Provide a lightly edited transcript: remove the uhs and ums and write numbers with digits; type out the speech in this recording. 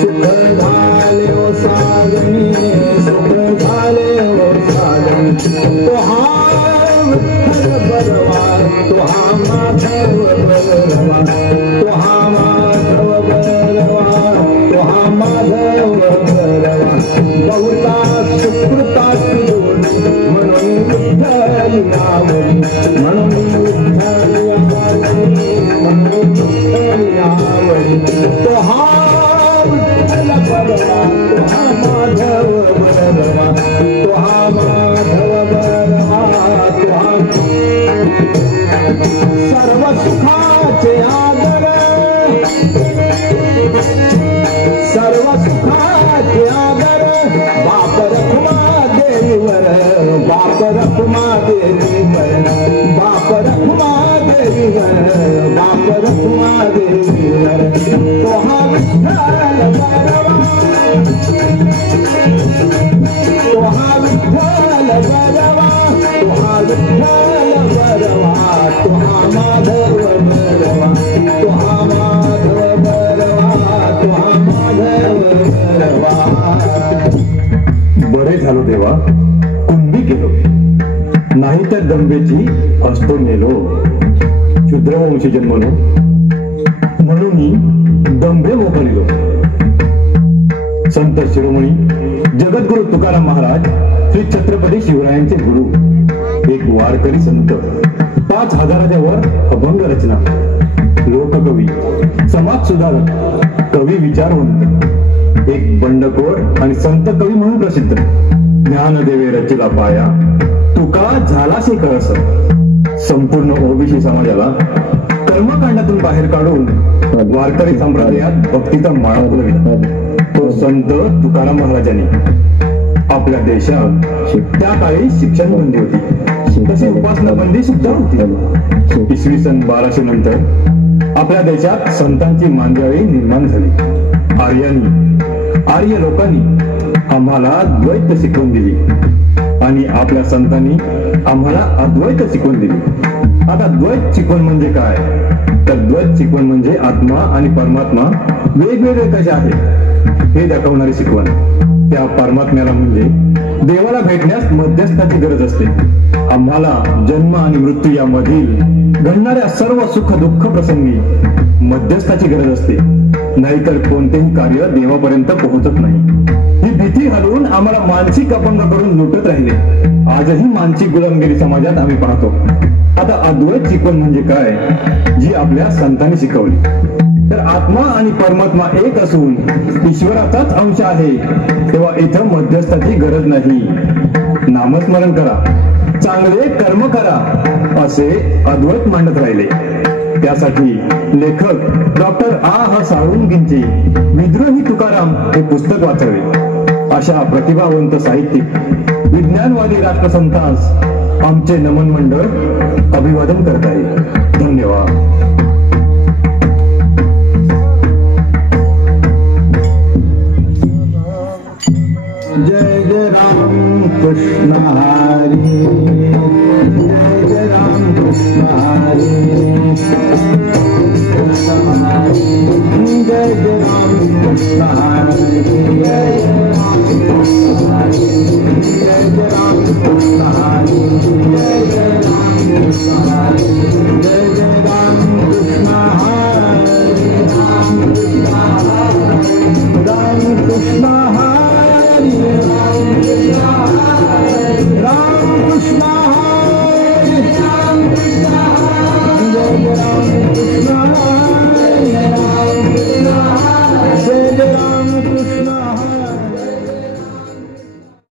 सुख झाले ओ साजनी सुख झाले ओ साजनी तो हा विठ्ठल बरवा तो हा माधव बरवा तो हा माधव बरवा तो हा माधव बरवा बहुता सुकृता म्हणून विठ्ठल यावरी म्हणून विठ्ठल यावरी तो हा विठ्ठल बरवा तो हा माधव बरवा तो हा माधव बरवा तो हा सर्व सुखाचे आदर सर्व सुखाचे आदर बाप रखुमा देवीवर बाप रखुमा देवीवर बाप रखुमा देवीवर बाप रखुमा देवीवर तो हा विठ्ठल बरवा तो हा विठ्ठल बरवा तो हा विठ्ठल बरवा तो हा माधव बरवा तो हा माधव बरवा तो हा माधव बरवा. बरे झालो देवा कुंभी गेलो नाही तर दंबेची असतो नेलो शूद्रवंशी जन्मलो म्हणून दंभे मोकळिलो. संत शिरोमणी जगद्गुरु तुकाराम महाराज श्री छत्रपती शिवरायांचे गुरु एक वारकरी संत 5000च्या वर अभंग रचना लोककवी समाज सुधारक कवी विचारवंत एक बंडखोर आणि संत कवी म्हणून प्रसिद्ध ज्ञानदेवे रचिला पाया तुका झालासे कळस संपूर्ण ओबीसी समाजाला कर्मकांडातून बाहेर काढून वारकरी संप्रदायात भक्तीचा माळा फुलविला तो संत तुकाराम महाराजांनी. आपल्या देशात त्या काळी शिक्षण बंदी होती तशी उपासना बंदी सुद्धा होती. इसवी सन 1200 नंतर आपल्या देशात संतांची मांदियाळी निर्माण झाली. आर्य लोकांनी आम्हाला द्वैत शिकवून दिली आणि आपल्या संतांनी आम्हाला अद्वैत शिकवून दिली. आता द्वैत शिकवण म्हणजे काय तर द्वैत शिकवण म्हणजे आत्मा आणि परमात्मा वेगवेगळे कसे आहेत हे दाखवणारी शिकवण. त्या परमात्म्याला म्हणजे देवाला भेटण्यास मध्यस्थाची गरज असते. आम्हाला जन्म आणि मृत्यू यामधील घडणाऱ्या सर्व सुख दुःख प्रसंगी मध्यस्थाची गरज असते नाहीतर कोणतेही कार्य देवापर्यंत पोहोचत नाही. ही भीती घालून आम्हाला मानसिक अपंग करून लुटत राहिले. आजही मानसिक गुलामगिरी समाजात आम्ही पाहतो. आता अद्वैत शिकवण म्हणजे काय जी आपल्या संतांनी शिकवली तर आत्मा आणि परमात्मा एक असून ईश्वराचाच अंश आहे तेव्हा इथं मध्यस्थाची गरज नाही. नामस्मरण करा चांगले कर्म करा असे अद्वैत मांडत राहिले. त्यासाठी लेखक डॉक्टर आ साळुंखेंचे विद्रोही तुकाराम हे पुस्तक वाचावे. अशा प्रतिभावंत साहित्यिक विज्ञानवादी राष्ट्रसंतास आमचे नमन मंडळ अभिवादन करत आहे. धन्यवाद. जय जय राम कृष्ण हरी जय जय राम कृष्ण हरी जय जय राम कृष्ण हरी जय जय राम कृष्ण हरी जय जय राम कृष्ण हरी जय जय राम कृष्ण हरी राम कृष्ण हरी राम कृष्ण हरी